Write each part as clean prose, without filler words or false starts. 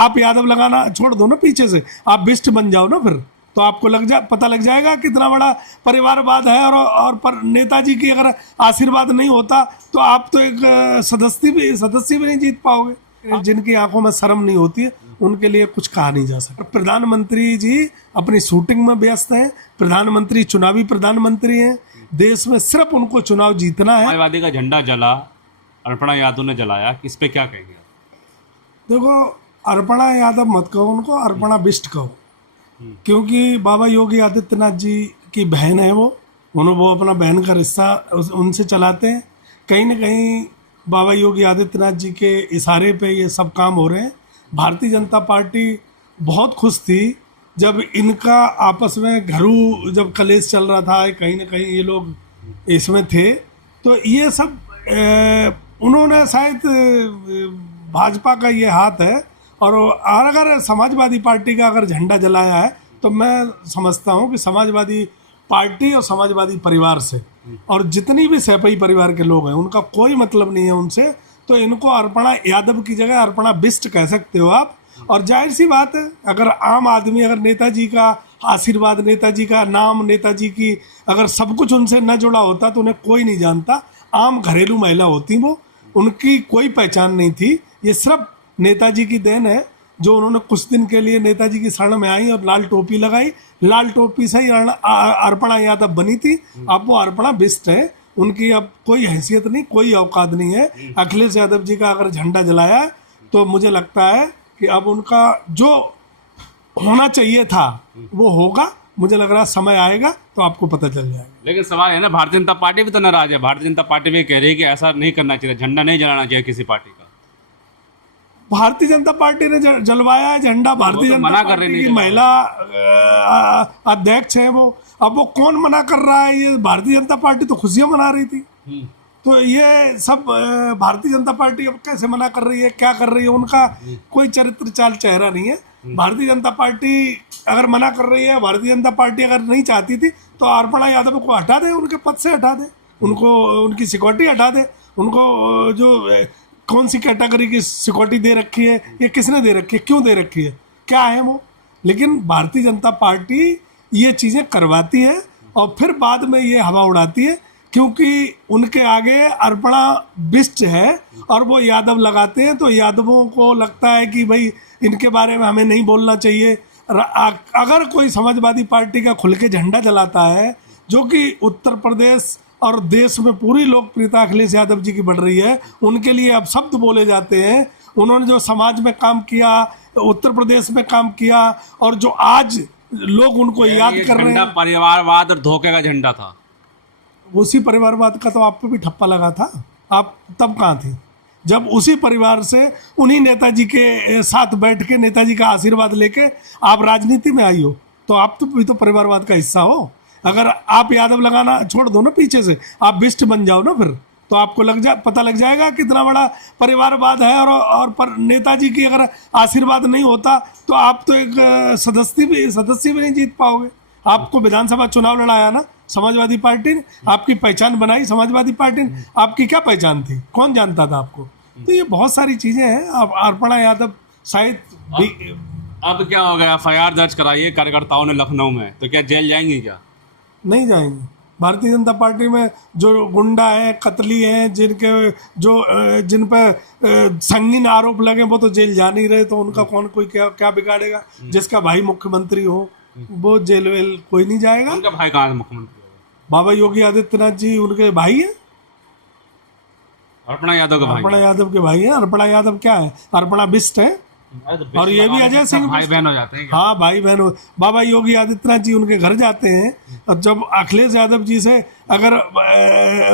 आप यादव लगाना छोड़ दो ना पीछे से, आप बिष्ट बन जाओ ना फिर, तो आपको पता लग जाएगा कितना बड़ा परिवारवाद है। और पर नेताजी की अगर आशीर्वाद नहीं होता तो आप तो एक सदस्य भी नहीं जीत पाओगे। जिनकी आंखों में शर्म नहीं होती है उनके लिए कुछ कहा नहीं जा सकता। प्रधानमंत्री जी अपनी शूटिंग में व्यस्त हैं, प्रधानमंत्री चुनावी प्रधानमंत्री हैं, देश में सिर्फ उनको चुनाव जीतना है। समाजवादी का झंडा जला, अर्पणा यादव ने जलाया, इस पे क्या कहेंगे? देखो, अर्पणा यादव मत कहो उनको, अर्पणा बिष्ट कहो, क्योंकि बाबा योगी आदित्यनाथ जी की बहन है वो अपना बहन का रिश्ता उनसे चलाते हैं। कहीं ना कहीं बाबा योगी आदित्यनाथ जी के इशारे पे ये सब काम हो रहे हैं। भारतीय जनता पार्टी बहुत खुश थी जब इनका आपस में घरू जब कलेश चल रहा था, कहीं ना कहीं ये लोग इसमें थे, तो ये सब उन्होंने शायद भाजपा का ये हाथ है। और अगर समाजवादी पार्टी का अगर झंडा जलाया है तो मैं समझता हूँ कि समाजवादी पार्टी और समाजवादी परिवार से और जितनी भी सैपई परिवार के लोग हैं उनका कोई मतलब नहीं है उनसे, तो इनको अर्पणा यादव की जगह अर्पणा बिष्ट कह सकते हो आप। और जाहिर सी बात है, अगर आम आदमी अगर नेताजी का आशीर्वाद, नेताजी का नाम, नेताजी की अगर सब कुछ उनसे न जुड़ा होता तो उन्हें कोई नहीं जानता। आम घरेलू महिला होती वो, उनकी कोई पहचान नहीं थी। ये सिर्फ नेताजी की देन है जो उन्होंने कुछ दिन के लिए नेताजी की शरण में आई और लाल टोपी लगाई, लाल टोपी से ही अर्पणा यादव बनी थी। अब वो अर्पणा बिष्ट है, उनकी अब कोई हैसियत नहीं, कोई औकात नहीं है। अखिलेश यादव जी का अगर झंडा जलाया तो मुझे लगता है कि अब उनका जो होना चाहिए था वो होगा। मुझे लग रहा है समय आएगा तो आपको पता चल जाएगा। लेकिन सवाल है ना, भारतीय जनता पार्टी भी तो नाराज है। भारतीय जनता पार्टी भी कह रही है कि ऐसा नहीं करना चाहिए, झंडा नहीं जलाना चाहिए किसी पार्टी का। भारतीय जनता पार्टी ने जलवाया है झंडा, भारतीय जनता मना कर पार्टी की महिला अध्यक्ष है वो। अब वो कौन मना कर रहा है? ये भारतीय जनता पार्टी तो खुशियां मना रही थी। तो ये सब भारतीय जनता पार्टी अब कैसे मना कर रही है, क्या कर रही है? उनका कोई चरित्र चाल चेहरा नहीं है। भारतीय जनता पार्टी अगर मना कर रही है, भारतीय जनता पार्टी अगर नहीं चाहती थी तो अर्पणा यादव को हटा दे, उनके पद से हटा दे, उनको उनकी सिक्योरिटी हटा दे। उनको जो कौन सी कैटेगरी की सिक्योरिटी दे रखी है, ये किसने दे रखी है, क्यों दे रखी है, क्या है वो? लेकिन भारतीय जनता पार्टी ये चीज़ें करवाती है और फिर बाद में ये हवा उड़ाती है, क्योंकि उनके आगे अर्पणा बिष्ट है और वो यादव लगाते हैं। तो यादवों को लगता है कि भाई इनके बारे में हमें नहीं बोलना चाहिए। अगर कोई समाजवादी पार्टी का खुल के झंडा जलाता है, जो कि उत्तर प्रदेश और देश में पूरी लोकप्रियता अखिलेश यादव जी की बढ़ रही है, उनके लिए अब शब्द बोले जाते हैं। उन्होंने जो समाज में काम किया, उत्तर प्रदेश में काम किया, और जो आज लोग उनको याद कर रहे हैं, परिवारवाद और धोखे का झंडा था। उसी परिवारवाद का तो आप पे भी ठप्पा लगा था। आप तब कहाँ थी जब उसी परिवार से, उन्हीं नेताजी के साथ बैठ के, नेताजी का आशीर्वाद लेके आप राजनीति में आई हो? तो आप तो भी तो परिवारवाद का हिस्सा हो। अगर आप यादव लगाना छोड़ दो ना पीछे से, आप बिष्ट बन जाओ ना फिर, तो आपको पता लग जाएगा कितना बड़ा परिवारवाद है। और पर नेताजी की अगर आशीर्वाद नहीं होता तो आप तो एक सदस्य भी नहीं जीत पाओगे। आपको विधानसभा चुनाव लड़ाया ना समाजवादी पार्टी ने, आपकी पहचान बनाई समाजवादी पार्टी ने। आपकी क्या पहचान थी, कौन जानता था आपको? तो ये बहुत सारी चीजें हैं। अर्पणा यादव शायद अब क्या हो गया, FIR दर्ज कराइए कार्यकर्ताओं ने लखनऊ में, तो क्या जेल जाएंगी? क्या नहीं जाएंगे। भारतीय जनता पार्टी में जो गुंडा है, कतली हैं, जिन पर संगीन आरोप लगे, वो तो जेल जा नहीं रहे, तो उनका कौन कोई क्या बिगाड़ेगा? जिसका भाई मुख्यमंत्री हो वो जेल वेल कोई नहीं जाएगा। उनका भाई कहाँ है मुख्यमंत्री? बाबा योगी आदित्यनाथ जी उनके भाई हैं, अर्पणा यादव के भाई। अर्पणा यादव के भाई हैं। अर्पणा यादव क्या है? अर्पणा बिष्ट है। और ये भी अजय सिंह भाई बहन हो जाते हैं। हाँ, भाई बहन। बाबा योगी आदित्यनाथ जी उनके घर जाते हैं, और जब अखिलेश यादव जी से अगर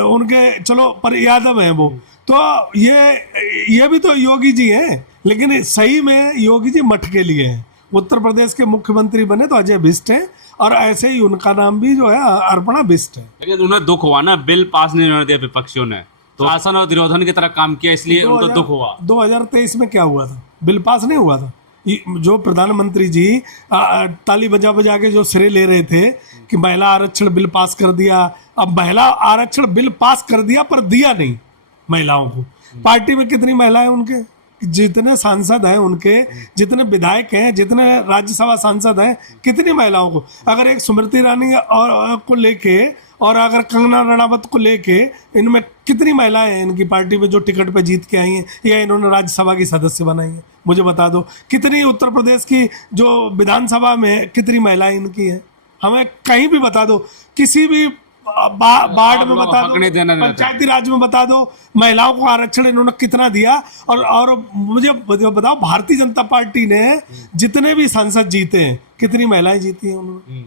उनके, चलो पर यादव हैं वो, तो ये भी तो योगी जी हैं, लेकिन सही में योगी जी मठ के लिए हैं। उत्तर प्रदेश के मुख्यमंत्री बने तो अजय बिष्ट हैं, और ऐसे ही उनका नाम भी जो है अर्पणा बिष्ट है। लेकिन उन्हें दुख हुआ ना, बिल पास नहीं होने दिया विपक्षियों ने, तो शासन और विरोधन की तरह काम किया, इसलिए उनको दुख हुआ। 2023 में क्या हुआ था? बिल पास नहीं हुआ था। जो प्रधानमंत्री जी ताली बजा बजा के जो श्रेय ले रहे थे कि महिला आरक्षण बिल पास कर दिया। अब महिला आरक्षण बिल पास कर दिया पर दिया नहीं महिलाओं को। पार्टी में कितनी महिलाएं उनके जितने सांसद हैं उनके, जितने विधायक हैं, जितने राज्यसभा सांसद हैं, कितनी महिलाओं को, अगर एक स्मृति ईरानी और को लेके और अगर कंगना रणावत को लेके, इनमें कितनी महिलाएं हैं इनकी पार्टी में जो टिकट पे जीत के आई हैं या इन्होंने राज्यसभा की सदस्य बनाई है? मुझे बता दो। कितनी उत्तर प्रदेश की जो विधानसभा में कितनी महिलाएं इनकी हैं? हमें कहीं भी बता दो, किसी भी वार्ड में बता दो, पंचायती राज में बता दो, महिलाओं को आरक्षण इन्होंने कितना दिया। और मुझे बताओ, भारतीय जनता पार्टी ने जितने भी सांसद जीते हैं, कितनी महिलाएं जीती हैं उन्होंने?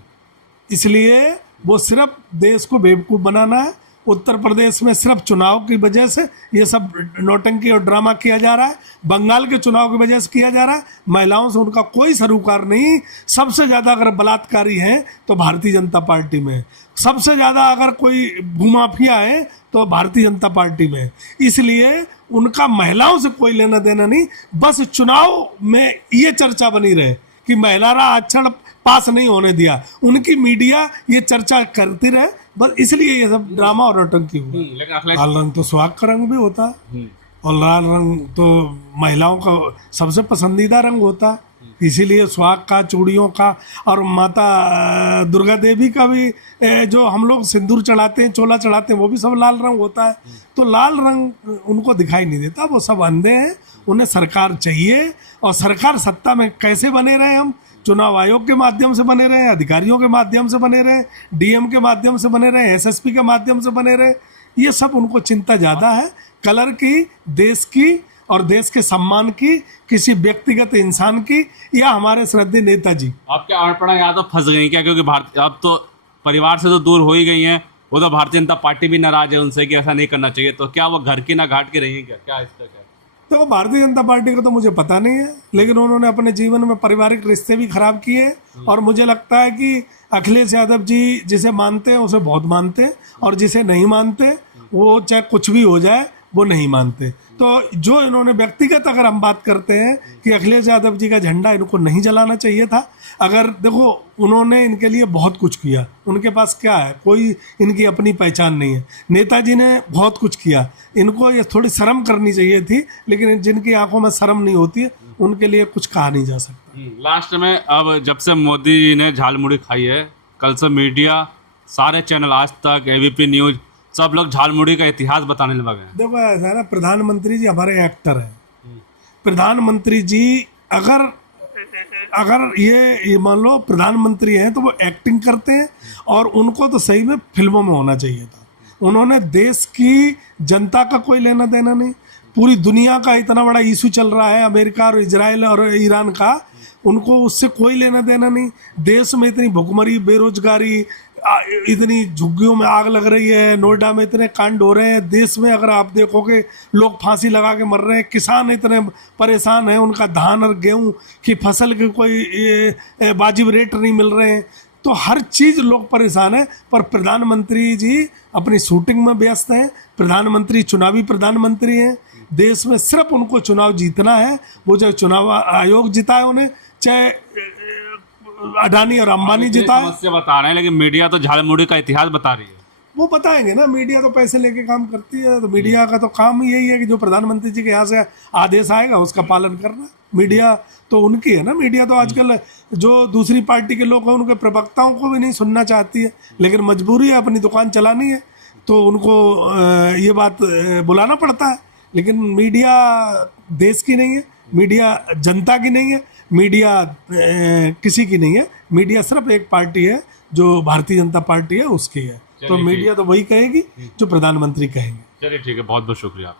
इसलिए वो सिर्फ देश को बेवकूफ बनाना है। उत्तर प्रदेश में सिर्फ चुनाव की वजह से ये सब नौटंकी और ड्रामा किया जा रहा है। बंगाल के चुनाव की वजह से किया जा रहा है। महिलाओं से उनका कोई सरोकार नहीं। सबसे ज़्यादा अगर बलात्कारी हैं तो भारतीय जनता पार्टी में, सबसे ज़्यादा अगर कोई भूमाफिया है तो भारतीय जनता पार्टी में। इसलिए उनका महिलाओं से कोई लेना देना नहीं। बस चुनाव में ये चर्चा बनी रहे कि महिला आरक्षण पास नहीं होने दिया, उनकी मीडिया ये चर्चा करती रहे, बस इसलिए ये सब ड्रामा और नौटंकी हुआ। लाल रंग तो सुहाग का रंग भी होता है और लाल रंग तो महिलाओं का सबसे पसंदीदा रंग होता है। इसीलिए सुहाग का, चूड़ियों का और माता दुर्गा देवी का भी जो हम लोग सिंदूर चढ़ाते हैं, चोला चढ़ाते हैं, वो भी सब लाल रंग होता है। तो लाल रंग उनको दिखाई नहीं देता, वो सब अंधे हैं। उन्हें सरकार चाहिए और सरकार सत्ता में कैसे बने रहे हम? चुनाव आयोग के माध्यम से बने रहे, अधिकारियों के माध्यम से बने रहे, डीएम के माध्यम से बने रहे, एसएसपी के माध्यम से बने रहे। ये सब उनको चिंता ज़्यादा है कलर की, देश की और देश के सम्मान की, किसी व्यक्तिगत इंसान की या हमारे श्रद्धेय नेताजी। आपके अर्पणा यहाँ तो फंस गई क्या? क्योंकि भारत अब तो परिवार से तो दूर हो ही गई हैं, वो तो भारतीय जनता पार्टी भी नाराज है उनसे कि ऐसा नहीं करना चाहिए। तो क्या वो घर की ना घाट की रही है क्या इसका क्या? देखो, भारतीय जनता पार्टी का तो मुझे पता नहीं है, लेकिन उन्होंने अपने जीवन में पारिवारिक रिश्ते भी खराब किए। और मुझे लगता है कि अखिलेश यादव जी जिसे मानते हैं उसे बहुत मानते हैं, और जिसे नहीं मानते वो चाहे कुछ भी हो जाए वो नहीं मानते। तो जो इन्होंने व्यक्तिगत अगर हम बात करते हैं कि अखिलेश यादव जी का झंडा इनको नहीं जलाना चाहिए था। अगर देखो, उन्होंने इनके लिए बहुत कुछ किया, उनके पास क्या है? कोई इनकी अपनी पहचान नहीं है। नेताजी ने बहुत कुछ किया, इनको ये थोड़ी शर्म करनी चाहिए थी, लेकिन जिनकी आंखों में शर्म नहीं होती है उनके लिए कुछ कहा नहीं जा सकता। लास्ट में, अब जब से मोदी जी ने झालमुड़ी खाई है, कल से मीडिया, सारे चैनल, आज तक, एबीपी न्यूज, सब लोग झालमुड़ी का इतिहास बताने लगे हैं। देखो, ऐसा है ना, प्रधानमंत्री जी हमारे एक्टर हैं। प्रधानमंत्री जी अगर ये मान लो प्रधानमंत्री हैं तो वो एक्टिंग करते हैं, और उनको तो सही में फिल्मों में होना चाहिए था। उन्होंने देश की जनता का कोई लेना देना नहीं। पूरी दुनिया का इतना बड़ा इशू चल रहा है, अमेरिका और इजराइल और ईरान का, उनको उससे कोई लेना देना नहीं। देश में इतनी भुखमरी, बेरोजगारी, इतनी झुग्गियों में आग लग रही है, नोएडा में इतने कांड हो रहे हैं, देश में अगर आप देखोगे लोग फांसी लगा के मर रहे हैं, किसान इतने परेशान हैं, उनका धान और गेहूं की फसल के कोई वाजिब रेट नहीं मिल रहे हैं। तो हर चीज़ लोग परेशान हैं, पर प्रधानमंत्री जी अपनी शूटिंग में व्यस्त हैं। प्रधानमंत्री चुनावी प्रधानमंत्री हैं। देश में सिर्फ उनको चुनाव जीतना है। वो चाहे चुनाव आयोग जिताए उन्हें, चाहे अडानी और अंबानी जिताए, समस्या बता रहे हैं, लेकिन मीडिया तो झालमुड़ी का इतिहास बता रही है। वो बताएंगे ना, मीडिया तो पैसे लेके काम करती है। तो मीडिया का तो काम यही है कि जो प्रधानमंत्री जी के यहाँ से आदेश आएगा उसका पालन करना। मीडिया तो उनकी है ना। मीडिया तो आजकल जो दूसरी पार्टी के लोग हैं उनके प्रवक्ताओं को भी नहीं सुनना चाहती है, लेकिन मजबूरी है, अपनी दुकान चलानी है तो उनको ये बात बुलाना पड़ता है। लेकिन मीडिया देश की नहीं है, मीडिया जनता की नहीं है, मीडिया किसी की नहीं है। मीडिया सिर्फ एक पार्टी है जो भारतीय जनता पार्टी है, उसकी है। तो मीडिया तो वही कहेगी जो प्रधानमंत्री कहेंगे। चलिए ठीक है, बहुत बहुत शुक्रिया।